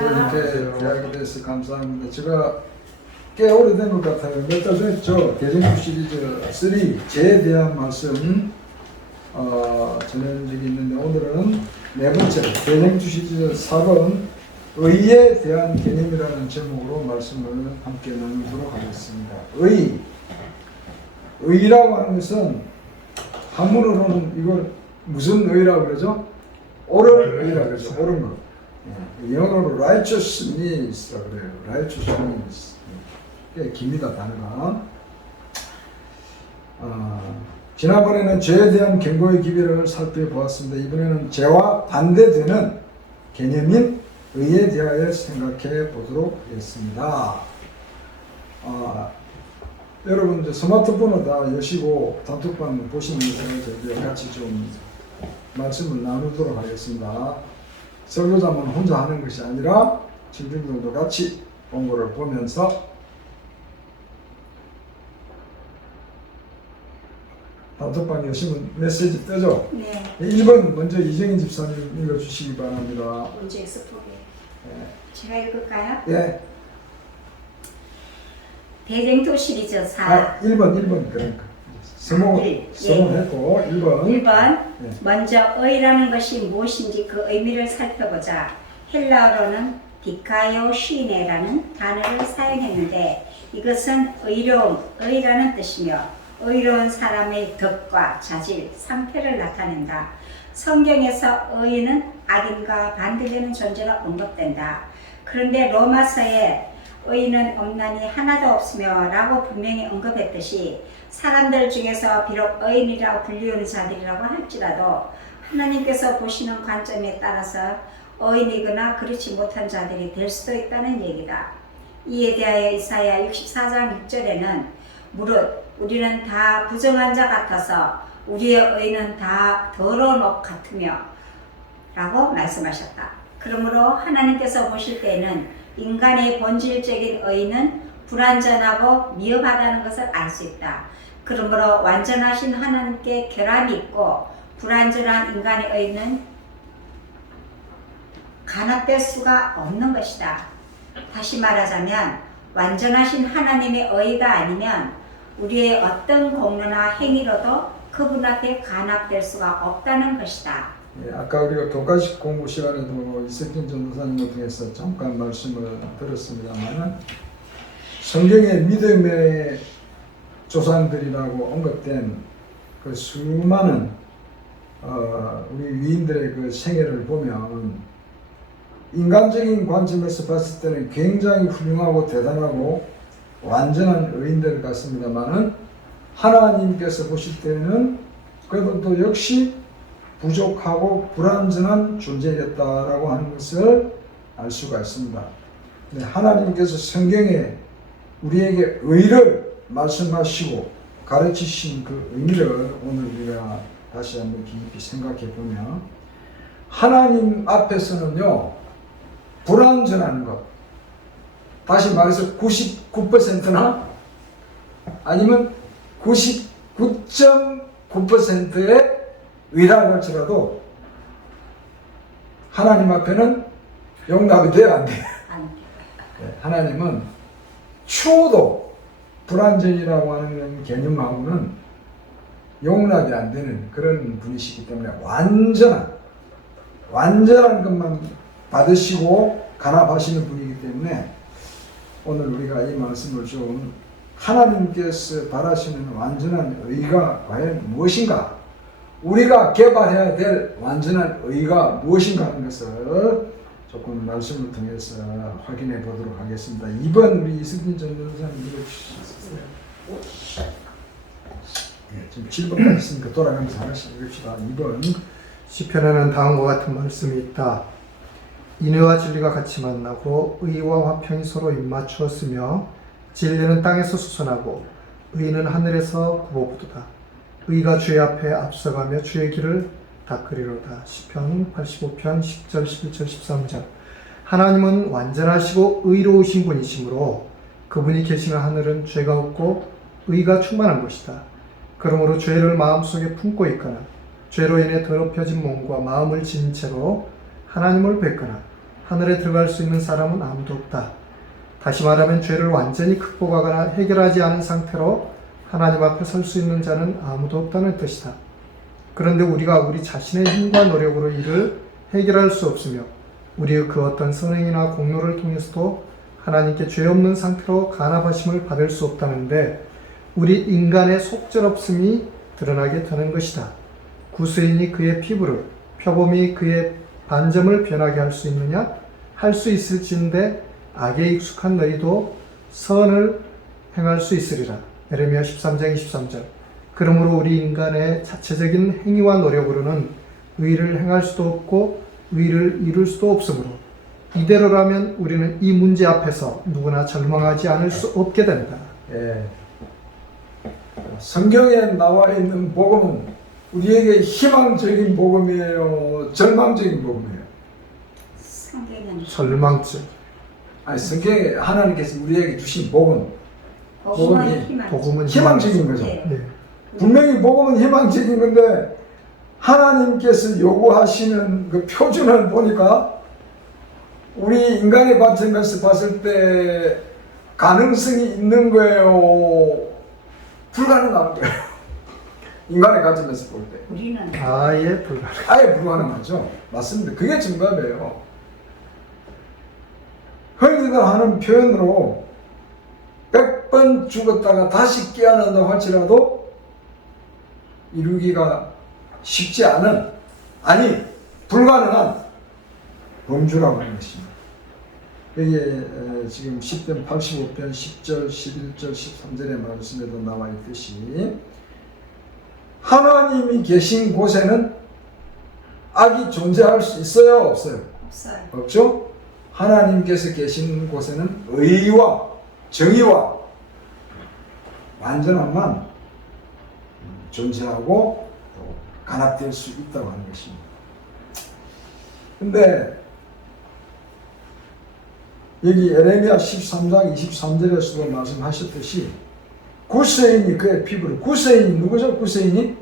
이렇게 대하게 돼서 감사합니다. 제가 꽤 오래된 것 같아요. 몇 달 전에 개정교 시리즈 3 죄에 대한 말씀 전해준 적이 있는데, 오늘은 네 번째 개정교 시리즈 4번 의에 대한 개념이라는 제목으로 말씀을 함께 나누도록 하겠습니다. 의라고 하는 것은 한문으로는 이걸 무슨 의라고 그러죠? 옳은 의라고 그러죠. 옳은 것. 영어로 righteousness라고 그래요. righteousness. 꽤 깁니다, 단어가. 지난번에는 죄에 대한 경고의 기별을 살펴보았습니다. 이번에는 죄와 반대되는 개념인 의에 대하여 생각해 보도록 하겠습니다. 여러분 이제 스마트폰을 다 여시고 단톡방 보시면서 저희 같이 좀 말씀을 나누도록 하겠습니다. 설교자만 혼자 하는 것이 아니라 친구들도 같이 본거를 보면서 단톡방 여시면 메시지 뜨죠? 네. 1번 먼저 이정인 집사님 읽어주시기 바랍니다. 문제 스포게. 네. 제가 읽을까요? 예. 대쟁토 시리즈 4. 1번 그러니까 성공했고 1번. 1번. 네. 먼저 의라는 것이 무엇인지 그 의미를 살펴보자. 헬라어로는 디카요시네라는 단어를 사용했는데, 이것은 의로움, 의라는 뜻이며 의로운 사람의 덕과 자질, 상태를 나타낸다. 성경에서 의인은 악인과 반대되는 존재로 언급된다. 그런데 로마서에 의인은 없나니 하나도 없으며 라고 분명히 언급했듯이, 사람들 중에서 비록 의인이라고 불리우는 자들이라고 할지라도 하나님께서 보시는 관점에 따라서 의인이거나 그렇지 못한 자들이 될 수도 있다는 얘기다. 이에 대하여 이사야 64장 6절에는 무릇 우리는 다 부정한 자 같아서 우리의 의는 다 더러운 옷 같으며 라고 말씀하셨다. 그러므로 하나님께서 보실 때에는 인간의 본질적인 의는 불완전하고 미흡하다는 것을 알 수 있다. 그러므로 완전하신 하나님께 결함이 있고 불완전한 인간의 의는 간합될 수가 없는 것이다. 다시 말하자면 완전하신 하나님의 의가 아니면 우리의 어떤 공로나 행위로도 그분 앞에 간합될 수가 없다는 것이다. 예, 아까 우리가 교과식 공부 시간에도 이석진 전도사님을 통해서 잠깐 말씀을 들었습니다만, 성경의 믿음의 조상들이라고 언급된 그 수많은 우리 위인들의 그 생애를 보면 인간적인 관점에서 봤을 때는 굉장히 훌륭하고 대단하고 완전한 의인들 같습니다만은, 하나님께서 보실 때는 그들도 역시 부족하고 불완전한 존재였다라고 하는 것을 알 수가 있습니다. 하나님께서 성경에 우리에게 의를 말씀하시고 가르치신 그 의미를 오늘 우리가 다시 한번 깊이 생각해 보면, 하나님 앞에서는요, 불완전한 것, 다시 말해서 99%나 아니면 99.9%의 의라고 할지라도 하나님 앞에는 용납이 돼야 안 돼요. 하나님은 추호도 불완전이라고 하는 개념하고는 용납이 안 되는 그런 분이시기 때문에 완전한 것만 받으시고 간합하시는 분이기 때문에, 오늘 우리가 이 말씀을 좀 하나님께서 바라시는 완전한 의가 과연 무엇인가, 우리가 개발해야 될 완전한 의가 무엇인가 하는 것을 조금 말씀을 통해서 확인해 보도록 하겠습니다. 2번 우리 이승진 전도사님 읽어주시겠어요? 지금 7번까지 있으니까 돌아가면서 하나씩 읽읍시다. 2번. 시편에는 다음과 같은 말씀이 있다. 인의와 진리가 같이 만나고 의와 화평이 서로 입맞추었으며 진리는 땅에서 수선하고 의는 하늘에서 굽어보도다. 의가 주의 앞에 앞서가며 주의 길을 닦으리로다. 시편 85편 10절 11절 13절. 하나님은 완전하시고 의로우신 분이시므로 그분이 계시는 하늘은 죄가 없고 의가 충만한 것이다. 그러므로 죄를 마음속에 품고 있거나 죄로 인해 더럽혀진 몸과 마음을 지닌 채로 하나님을 뵙거나 하늘에 들어갈 수 있는 사람은 아무도 없다. 다시 말하면 죄를 완전히 극복하거나 해결하지 않은 상태로 하나님 앞에 설 수 있는 자는 아무도 없다는 뜻이다. 그런데 우리가 우리 자신의 힘과 노력으로 이를 해결할 수 없으며 우리의 그 어떤 선행이나 공로를 통해서도 하나님께 죄 없는 상태로 간합하심을 받을 수 없다는데 우리 인간의 속절없음이 드러나게 되는 것이다. 구스인이 그의 피부를, 표범이 그의 반점을 변하게 할 수 있느냐? 할 수 있을진데 악에 익숙한 너희도 선을 행할 수 있으리라. 예레미야 13장 23절. 그러므로 우리 인간의 자체적인 행위와 노력으로는 의를 행할 수도 없고 의를 이룰 수도 없으므로 이대로라면 우리는 이 문제 앞에서 누구나 절망하지 않을 수 없게 된다. 예. 성경에 나와 있는 복음은 우리에게 희망적인 복음이에요, 절망적인 복음이에요? 성경은 절망증. 아니, 성경에 하나님께서 우리에게 주신 복음, 복음은 희망적인 거죠. 네. 분명히 복음은 희망적인 건데 하나님께서 요구하시는 그 표준을 보니까 우리 인간의 관점에서 봤을 때 가능성이 있는 거예요, 불가능한 거예요? 인간의 관점에서 볼 때 우리는 아예 불가능. 아예 불가능하죠. 맞습니다. 그게 정답이에요. 흔히들 하는 표현으로 100번 죽었다가 다시 깨어난다고 할지라도 이루기가 쉽지 않은, 아니 불가능한 범주라고 하는 것입니다. 여기에 지금 10편 85편 10절 11절 13절의 말씀에도 나와 있듯이 하나님이 계신 곳에는 악이 존재할 수 있어요, 없어요? 없어요. 없죠? 하나님께서 계신 곳에는 의와 정의와 완전함만 존재하고 또 간합될 수 있다고 하는 것입니다. 근데 여기 예레미야 13장 23절에서도 말씀하셨듯이 구스인이 그의 피부를, 구스인이 누구죠? 구스인이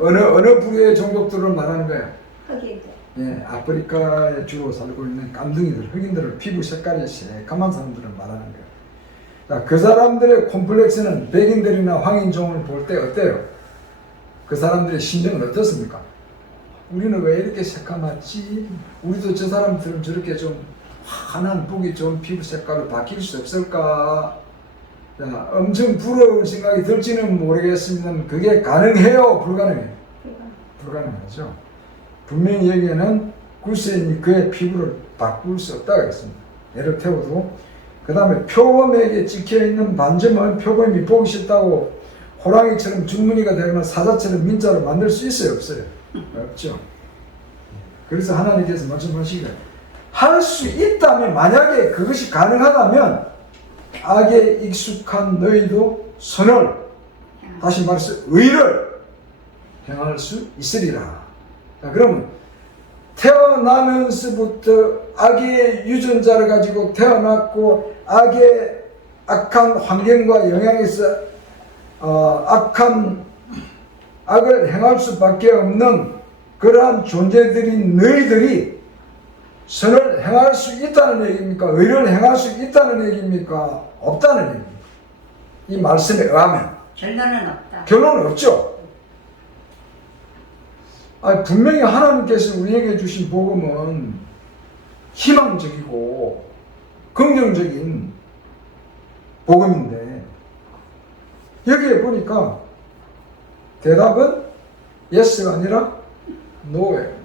어느 부류의 종족들을 말하는 거예요? 흑인들. 예, 아프리카에 주로 살고 있는 깜둥이들, 흑인들을 피부 색깔이 새까만 사람들을 말하는 거예요. 자, 그 사람들의 콤플렉스는 백인들이나 황인종을 볼 때 어때요? 그 사람들의 심정은 어떻습니까? 우리는 왜 이렇게 새까맣지? 우리도 저 사람들은 저렇게 좀 환한 보기 좋은 피부 색깔로 바뀔 수 없을까? 자, 엄청 부러운 생각이 들지는 모르겠습니다. 그게 가능해요? 불가능해요? 불가능하죠. 분명히 여기에는 구스인이 그의 피부를 바꿀 수 없다고 했습니다. 예를 태워도 그 다음에 표범에게 찍혀있는 반점은 표범이 보기 싫다고 호랑이처럼 줄무늬가 되거나 사자처럼 민자로 만들 수 있어요, 없어요? 없죠. 그래서 하나님께서 말씀하시기를 할 수 있다면, 만약에 그것이 가능하다면 악에 익숙한 너희도 선을, 다시 말해서 의를 행할 수 있으리라. 자, 그러면 태어나면서부터 악의 유전자를 가지고 태어났고 악의 악한 환경과 영향에서 악을 행할 수밖에 없는 그러한 존재들인 너희들이 선을 행할 수 있다는 얘기입니까? 의를 행할 수 있다는 얘기입니까? 없다는 얘기입니까? 이 말씀에 의하면 결론은 없다. 결론은 없죠. 분명히 하나님께서 우리에게 주신 복음은 희망적이고 긍정적인 복음인데 여기에 보니까 대답은 예스가 아니라 노예요.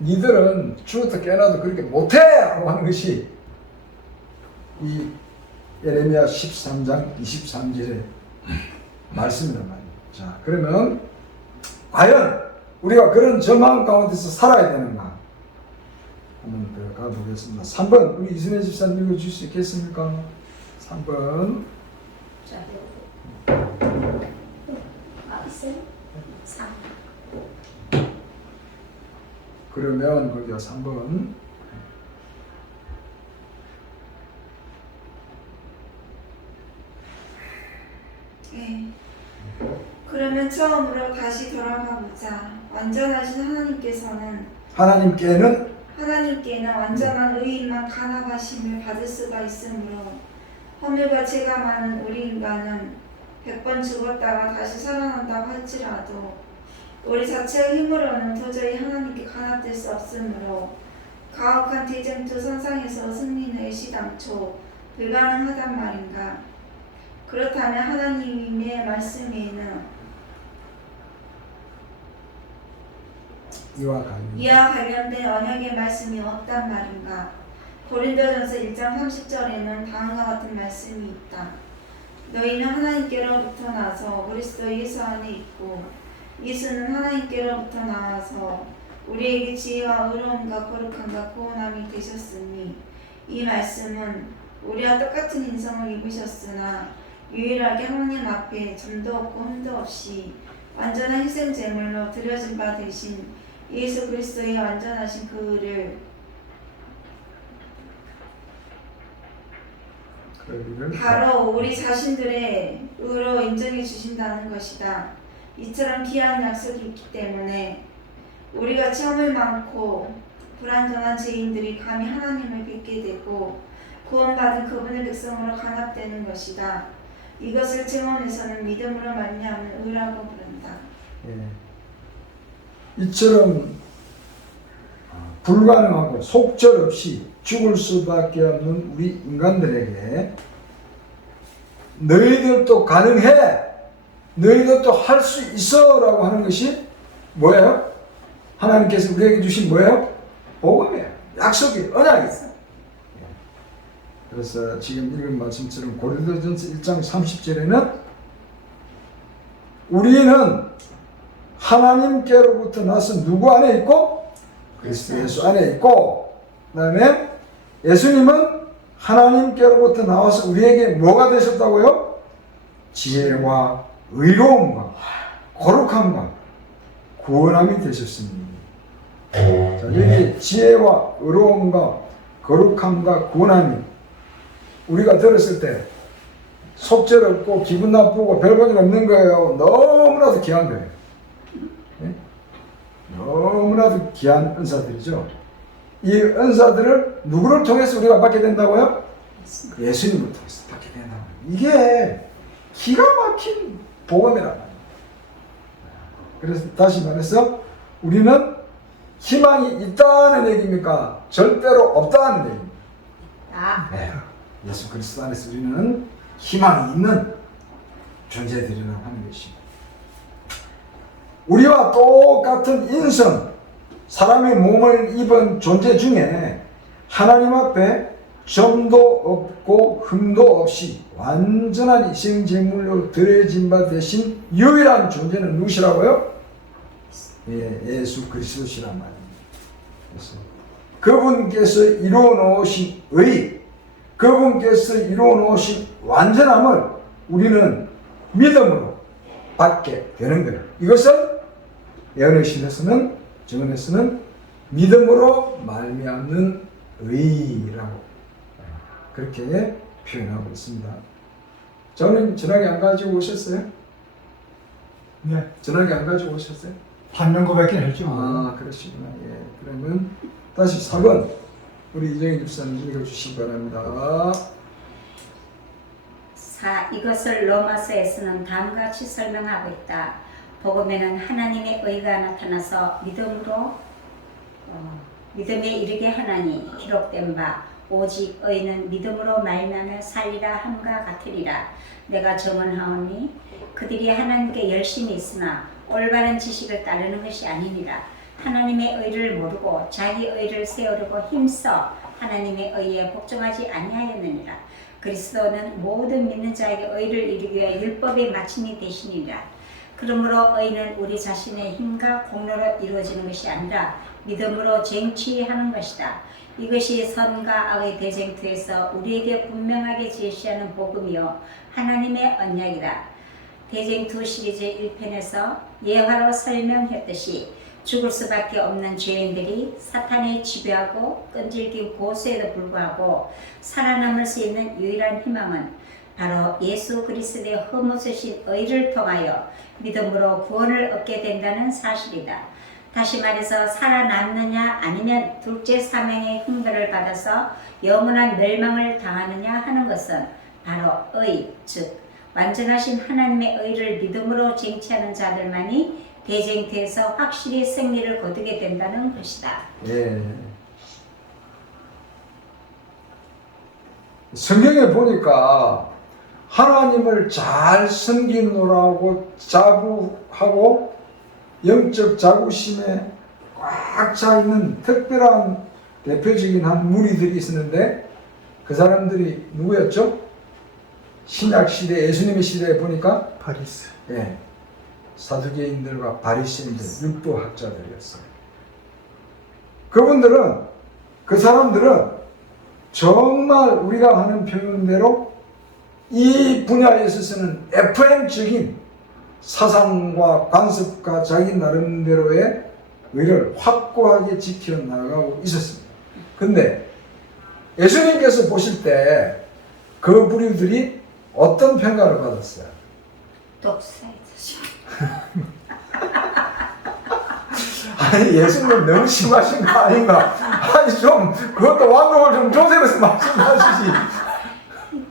니들은 죽었다 깨어나도 그렇게 못해! 라고 하는 것이 이 예레미야 13장 23절의 말씀이란 말이에요. 자, 그러면 과연 우리가 그런 절망 가운데서 살아야 되는가? 한번 들어가 보겠습니다. 3번, 우리 이순혜 집사님 읽어줄 수 있겠습니까? 3번. 자, 있어요? 3. 그러면 거기가 3번. 네. 그러면 처음으로 다시 돌아가 보자. 완전하신 하나님께서는 하나님께는 완전한 의인만 간합하심을 받을 수가 있으므로 허물과 죄가 많은 우리 인간은 100번 죽었다가 다시 살아난다고 할지라도 우리 자체의 힘으로는 도저히 하나님께 간합될 수 없으므로 가혹한 대쟁투 선상에서 승리는 일시당초 불가능하단 말인가. 그렇다면 하나님의 말씀에는 이와 관련된 언약의 말씀이 없단 말인가. 고린도전서 1장 30절에는 다음과 같은 말씀이 있다. 너희는 하나님께로부터 나서 그리스도 예수 안에 있고 예수는 하나님께로부터 나와서 우리에게 지혜와 의로움과 거룩함과 구원함이 되셨으니 이 말씀은 우리와 똑같은 인성을 입으셨으나 유일하게 하나님 앞에 점도 없고 흠도 없이 완전한 희생 제물로 드려진 바 되신 예수 그리스도의 완전하신 그를 바로 우리 자신들의 의로 인정해 주신다는 것이다. 이처럼 귀한 약속이 있기 때문에 우리같이 허물 많고 불완전한 죄인들이 감히 하나님을 뵙게 되고 구원받은 그분의 백성으로 간합되는 것이다. 이것을 증언에서는 믿음으로 말미암는 의라고 부른다. 예. 이처럼 불가능하고 속절없이 죽을 수밖에 없는 우리 인간들에게 너희들도 가능해, 너희들도 할 수 있어 라고 하는 것이 뭐예요? 하나님께서 우리에게 주신 뭐예요? 복음이에요. 약속이에요. 언약이에요. 그래서 지금 읽은 말씀처럼 고린도전서 1장 30절에는 우리는 하나님께로부터 나서 누구 안에 있고? 그리스도 예수 안에 있고, 그 다음에 예수님은 하나님께로부터 나와서 우리에게 뭐가 되셨다고요? 지혜와 의로움과 거룩함과 구원함이 되셨습니다. 자, 여기 지혜와 의로움과 거룩함과 구원함이 우리가 들었을 때 속절없고 기분 나쁘고 별 볼 일 없는 거예요. 너무나도 귀한 거예요. 네? 너무나도 귀한 은사들이죠. 이 은사들을 누구를 통해서 우리가 받게 된다고요? 예수님을 통해서 받게 된다고요. 이게 기가 막힌 복음이란 말이에요. 그래서 다시 말해서 우리는 희망이 있다는 얘기입니까? 절대로 없다는 얘기입니다. 네. 예수 그리스도 안에서 우리는 희망이 있는 존재들이라고 하는 것입니다. 우리와 똑같은 인성, 사람의 몸을 입은 존재 중에 하나님 앞에 점도 없고 흠도 없이 완전한 희생제물로 드려진 바 되신 유일한 존재는 누구시라고요? 예, 예수 그리스도시란 말입니다. 그래서 그분께서 이루어 놓으신 의, 그분께서 이루어 놓으신 완전함을 우리는 믿음으로 받게 되는 거예요. 이것을 예언의 증언에서는 믿음으로 말미암는 의라고 그렇게 표현하고 있습니다. 저는 전화기 안 가지고 오셨어요? 네. 전화기 안 가지고 오셨어요? 받는 거밖에 할지 몰라요. 아, 그러시구나. 예. 그러면 다시 4번 우리 이정희 집사님 읽어주시기 바랍니다. 이것을 로마서에서는 다음과 같이 설명하고 있다. 복음에는 하나님의 의가 나타나서 믿음에 이르게 하나니 기록된 바 오직 의는 믿음으로 말미암아 살리라 함과 같으리라. 내가 증언하오니 그들이 하나님께 열심히 있으나 올바른 지식을 따르는 것이 아니니라. 하나님의 의를 모르고 자기 의를 세우려고 힘써 하나님의 의에 복종하지 아니하였느니라. 그리스도는 모든 믿는 자에게 의를 이루기 위해 율법의 마침이 되시니라. 그러므로 의는 우리 자신의 힘과 공로로 이루어지는 것이 아니라 믿음으로 쟁취하는 것이다. 이것이 선과 악의 대쟁투에서 우리에게 분명하게 제시하는 복음이요 하나님의 언약이다. 대쟁투 시리즈 1편에서 예화로 설명했듯이 죽을 수밖에 없는 죄인들이 사탄에 지배하고 끈질긴 고소에도 불구하고 살아남을 수 있는 유일한 희망은 바로 예수 그리스도의 흠없으신 의를 통하여 믿음으로 구원을 얻게 된다는 사실이다. 다시 말해서 살아남느냐 아니면 둘째 사명의 훈계를 받아서 영원한 멸망을 당하느냐 하는 것은 바로 의, 즉 완전하신 하나님의 의를 믿음으로 쟁취하는 자들만이 대쟁투에서 확실히 승리를 거두게 된다는 것이다. 예. 성경에 보니까 하나님을 잘 섬기노라고 자부하고 영적 자부심에 꽉 차 있는 특별한 대표적인 한 무리들이 있었는데 그 사람들이 누구였죠? 신약 시대, 예수님의 시대에 보니까 바리새. 예, 사두개인들과 바리새인들, 율법학자들이었어요. 그분들은, 그 사람들은 정말 우리가 하는 표현대로 이 분야에 있어서는 FM적인 사상과 관습과 자기 나름대로의 의를 확고하게 지켜나가고 있었습니다. 근데 예수님께서 보실 때 그 부류들이 어떤 평가를 받았어요? 독사이듯이. 아니, 예수님 너무 심하신 거 아닌가? 아니, 좀, 그것도 완곡을 좀 조셉에서 말씀하시지.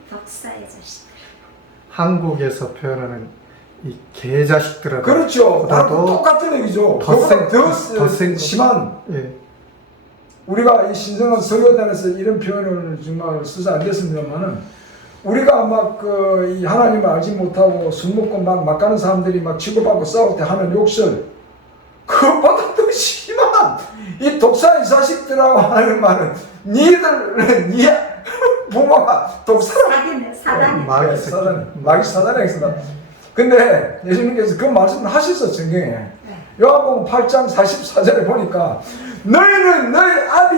독사이듯이. 한국에서 표현하는 이 개자식들하고 그렇죠. 바로 보다도 똑같은 얘기죠. 더 센- 더 센 거. 심한. 예, 우리가 이 신성한 서교단에서 이런 표현을 정말 써서 안 됐습니다만은 우리가 막 이 하나님을 알지 못하고 술 먹고 막 가는 사람들이 막 치고받고 싸울 때 하는 욕설, 그것보다 더 심한 이 독사의 자식들하고 하는 말은 니 부모가 독사라. 사단이. 마귀 사단이 있습니다. 근데 예수님께서 그 말씀을 하셨어, 성경에. 요한복음 8장 44절에 보니까 너희는 너희 아비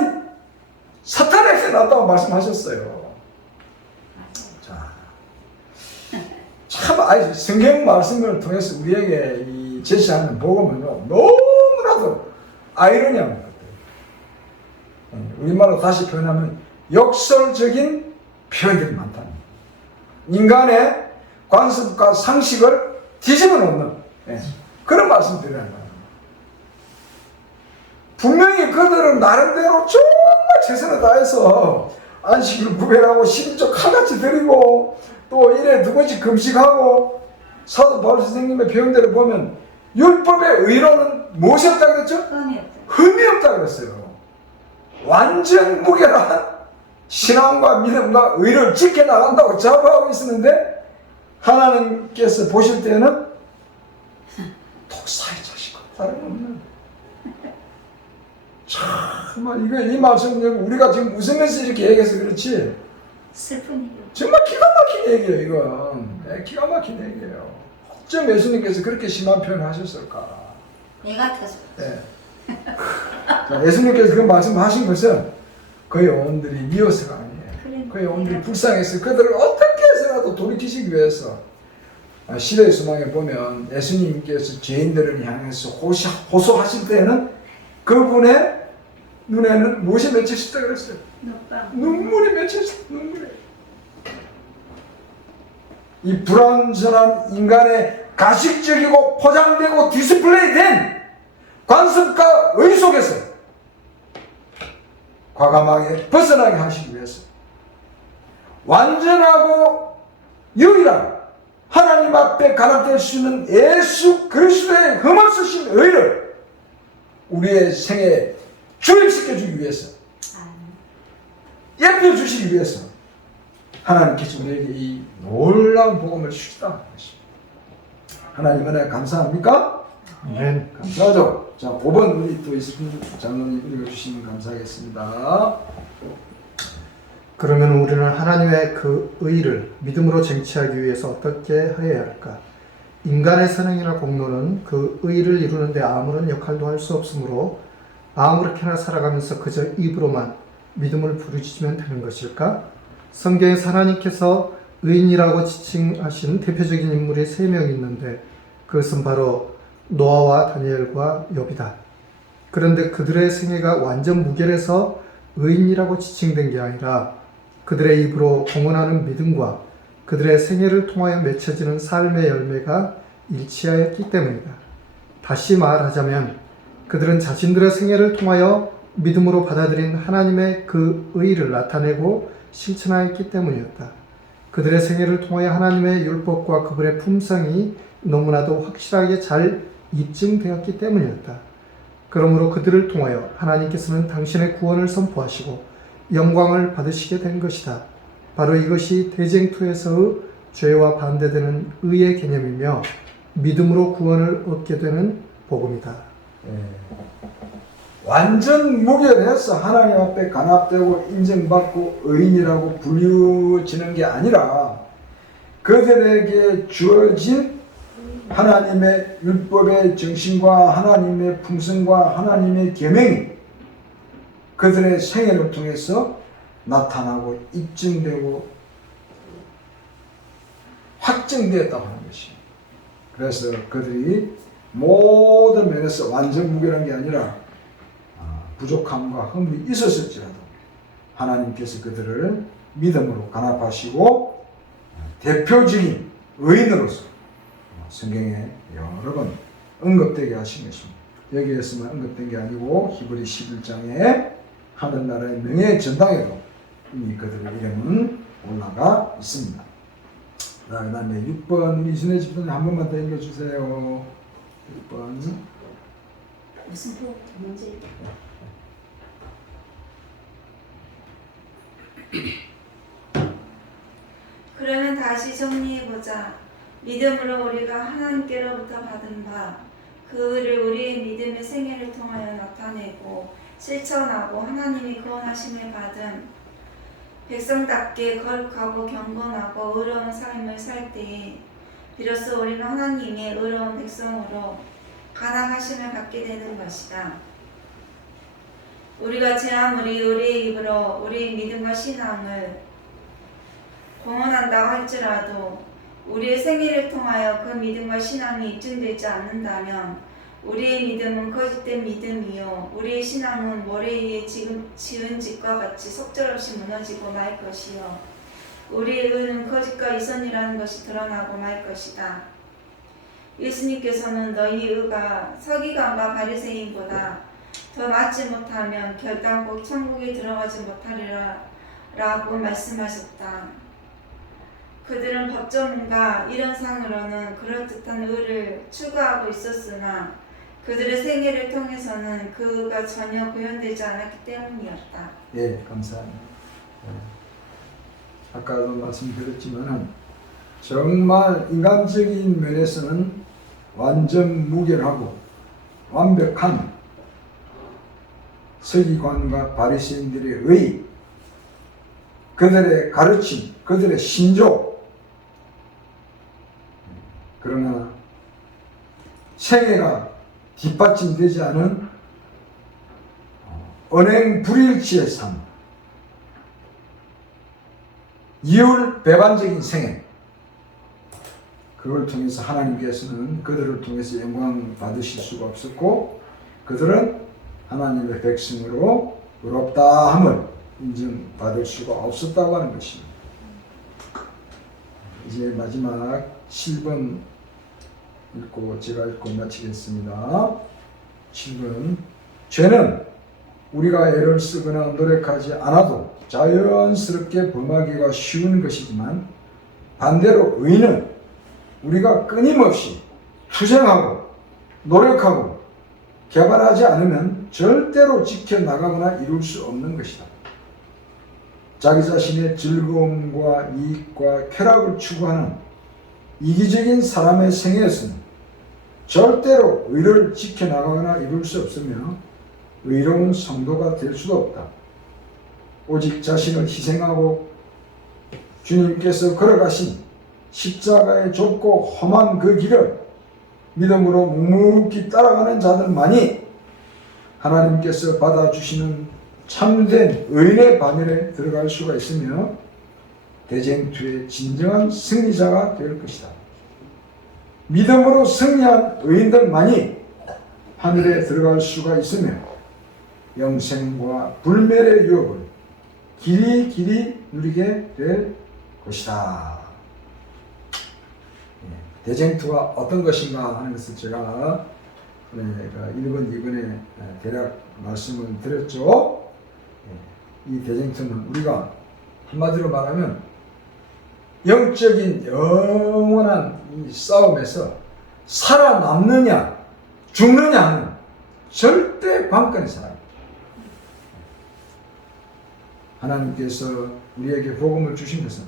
사탄에게 났다고 말씀하셨어요. 자, 참, 아니, 성경 말씀을 통해서 우리에게 이 제시하는 복음은요, 너무나도 아이러니한 것 같아요. 우리말로 다시 표현하면 역설적인 표현들이 많답니다. 인간의 관습과 상식을 뒤집어 놓는 그런 말씀 드리는 거예요. 분명히 그들은 나름대로 정말 최선을 다해서 안식일을 구별하고 심지어 칼같이 드리고 또 일에 두 번씩 금식하고 사도 바울 선생님의 표현대로 보면 율법의 의로는 무엇이 없다 그랬죠? 흠이 없다 그랬어요. 완전 무결한 신앙과 믿음과 의를 지켜나간다고 자부하고 있었는데 하나님께서 보실 때는 독사의 자식과 다름없는 정말 이 말씀 우리가 지금 웃으면서 이렇게 얘기해서 그렇지 슬픈 일이요. 정말 기가 막힌 얘기예요. 이건 기가 막힌 얘기예요. 어쩜 예수님께서 그렇게 심한 표현을 하셨을까? 내 같아서. 네. 자, 예수님께서 그 말씀을 하신 것은 그 영혼들이 미워서가 아니에요. 그 영혼들이 불쌍해서 그들을 어떻게 해서라도 돌이키시기 위해서 시대의 소망에 보면 예수님께서 죄인들을 향해서 호소하실 때는 그분의 눈에는 무엇이 맺혀있다 그랬어요? 눈물이 맺혀있어요. 눈물이. 이 불완전한 인간의 가식적이고 포장되고 디스플레이된 관습과 의 속에서 과감하게 벗어나게 하시기 위해서 완전하고 유일한 하나님 앞에 가락될 수 있는 예수 그리스도의 흠없으신 의를 우리의 생에 주입시켜 주기 위해서 예표 주시기 위해서 하나님께서 우리에게 이 놀라운 복음을 주시다. 하나님 은혜 감사합니까? 아멘. 감사하죠. 자, 5번 우리 또 이스분 장로님 읽어주시면 감사하겠습니다. 그러면 우리는 하나님의 그 의를 믿음으로 쟁취하기 위해서 어떻게 하여야 할까? 인간의 선행이나 공로는 그 의를 이루는 데 아무런 역할도 할 수 없으므로 아무렇게나 살아가면서 그저 입으로만 믿음을 부르짖으면 되는 것일까? 성경에서 하나님께서 의인이라고 지칭하신 대표적인 인물이 3명 있는데 그것은 바로 노아와 다니엘과 욥이다. 그런데 그들의 생애가 완전 무결해서 의인이라고 지칭된 게 아니라 그들의 입으로 공언하는 믿음과 그들의 생애를 통하여 맺혀지는 삶의 열매가 일치하였기 때문이다. 다시 말하자면 그들은 자신들의 생애를 통하여 믿음으로 받아들인 하나님의 그 의를 나타내고 실천하였기 때문이었다. 그들의 생애를 통하여 하나님의 율법과 그분의 품성이 너무나도 확실하게 잘 입증되었기 때문이었다. 그러므로 그들을 통하여 하나님께서는 당신의 구원을 선포하시고 영광을 받으시게 된 것이다. 바로 이것이 대쟁투에서의 죄와 반대되는 의의 개념이며 믿음으로 구원을 얻게 되는 복음이다. 완전 무결해서 하나님 앞에 간합되고 인정받고 의인이라고 불리워지는 게 아니라 그들에게 주어진 하나님의 율법의 정신과 하나님의 품성과 하나님의 계명이 그들의 생애를 통해서 나타나고 입증되고 확정되었다고 하는 것입니다. 그래서 그들이 모든 면에서 완전 무결한 게 아니라 부족함과 흠이 있었을지라도 하나님께서 그들을 믿음으로 간합하시고 대표적인 의인으로서 성경에 여러 번 언급되게 하신 것입니다. 여기에서만 언급된 게 아니고 히브리 11장에 하늘나라의 명예의 전당에도 이미 그들의 이름은 올라가 있습니다. 그 다음에 6번 우리 이순혜 집사님 한 번만 더 읽어주세요. 6번 무슨 문제? 그러면 다시 정리해보자. 믿음으로 우리가 하나님께로부터 받은 바 그 의를 우리의 믿음의 생애를 통하여 나타내고 실천하고 하나님이 구원하심을 받은 백성답게 거룩하고 경건하고 의로운 삶을 살 때에 비로소 우리는 하나님의 의로운 백성으로 간악하심을 받게 되는 것이다. 우리가 제 아무리 우리의 입으로 우리의 믿음과 신앙을 공언한다고 할지라도 우리의 생애를 통하여 그 믿음과 신앙이 입증되지 않는다면 우리의 믿음은 거짓된 믿음이요 우리의 신앙은 모래 위에 지은 집과 같이 속절없이 무너지고 말 것이요 우리의 의는 거짓과 이선이라는 것이 드러나고 말 것이다. 예수님께서는 너희 의가 서기관과 바리새인보다 더 낫지 못하면 결단코 천국에 들어가지 못하리라 라고 말씀하셨다. 그들은 법전문과 이런 상으로는 그럴듯한 의를 추구하고 있었으나 그들의 생애를 통해서는 그 의가 전혀 구현되지 않았기 때문이었다. 예, 감사합니다. 아까도 말씀드렸지만 정말 인간적인 면에서는 완전 무결하고 완벽한 서기관과 바리새인들의 의, 그들의 가르침, 그들의 신조, 그러나 생애가 뒷받침되지 않은 언행 불일치의 삶, 이율 배반적인 생애, 그걸 통해서 하나님께서는 그들을 통해서 영광 받으실 수가 없었고 그들은 하나님의 백성으로 의롭다함을 인정받을 수가 없었다고 하는 것입니다. 이제 마지막 7번 읽고 제가 읽고 마치겠습니다. 7번 죄는 우리가 애를 쓰거나 노력하지 않아도 자연스럽게 범하기가 쉬운 것이지만 반대로 의는 우리가 끊임없이 투쟁하고 노력하고 개발하지 않으면 절대로 지켜나가거나 이룰 수 없는 것이다. 자기 자신의 즐거움과 이익과 쾌락을 추구하는 이기적인 사람의 생애에서는 절대로 의를 지켜나가거나 이룰 수 없으며 의로운 성도가 될 수도 없다. 오직 자신을 희생하고 주님께서 걸어가신 십자가의 좁고 험한 그 길을 믿음으로 묵묵히 따라가는 자들만이 하나님께서 받아주시는 참된 의인의 반열에 들어갈 수가 있으며 대쟁투의 진정한 승리자가 될 것이다. 믿음으로 승리한 의인들만이 하늘에 들어갈 수가 있으며 영생과 불멸의 유업을 길이 누리게 될 것이다. 대쟁투가 어떤 것인가 하는 것을 제가 그러니까 1번, 2번에 대략 말씀을 드렸죠. 이 대쟁투는 우리가 한마디로 말하면 영적인 영원한 이 싸움에서 살아남느냐 죽느냐는 절대 관건의 사람입니다. 하나님께서 우리에게 복음을 주신 것은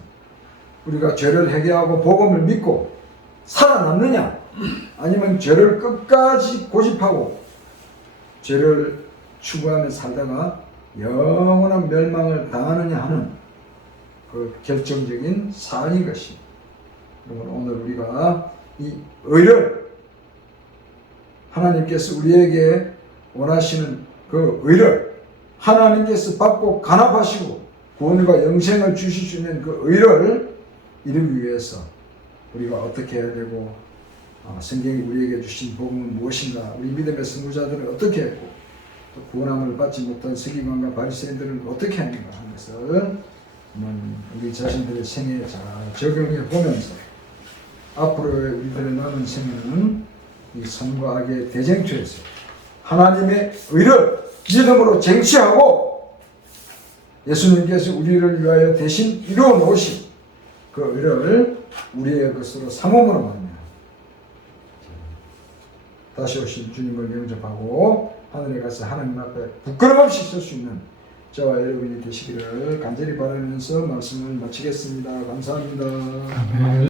우리가 죄를 회개하고 복음을 믿고 살아남느냐 아니면 죄를 끝까지 고집하고 죄를 추구하며 살다가 영원한 멸망을 당하느냐 하는 그 결정적인 사안인 것입니다. 그러므로 오늘 우리가 이 의를 하나님께서 우리에게 원하시는 그 의를 하나님께서 받고 간합하시고 구원과 영생을 주실 수 있는 그 의를 이루기 위해서 우리가 어떻게 해야 되고 성경이 우리에게 주신 복음은 무엇인가, 우리 믿음의 선구자들은 어떻게 했고 또 구원함을 받지 못한 서기관과 바리새인들은 어떻게 하는가 하는 것을 우리 자신들의 생애에 잘 적용해 보면서 앞으로의 우리들의 남은 생애는 이 선과 악의 대쟁투에서 하나님의 의를 믿음으로 쟁취하고 예수님께서 우리를 위하여 대신 이루어 놓으신 그 의를 우리의 것으로 삼음으로 말미암아 다시 오신 주님을 영접하고 하늘에 가서 하나님 앞에 부끄럼 없이 설 수 있는 저와 여러분이 되시기를 간절히 바라면서 말씀을 마치겠습니다. 감사합니다. 아멘.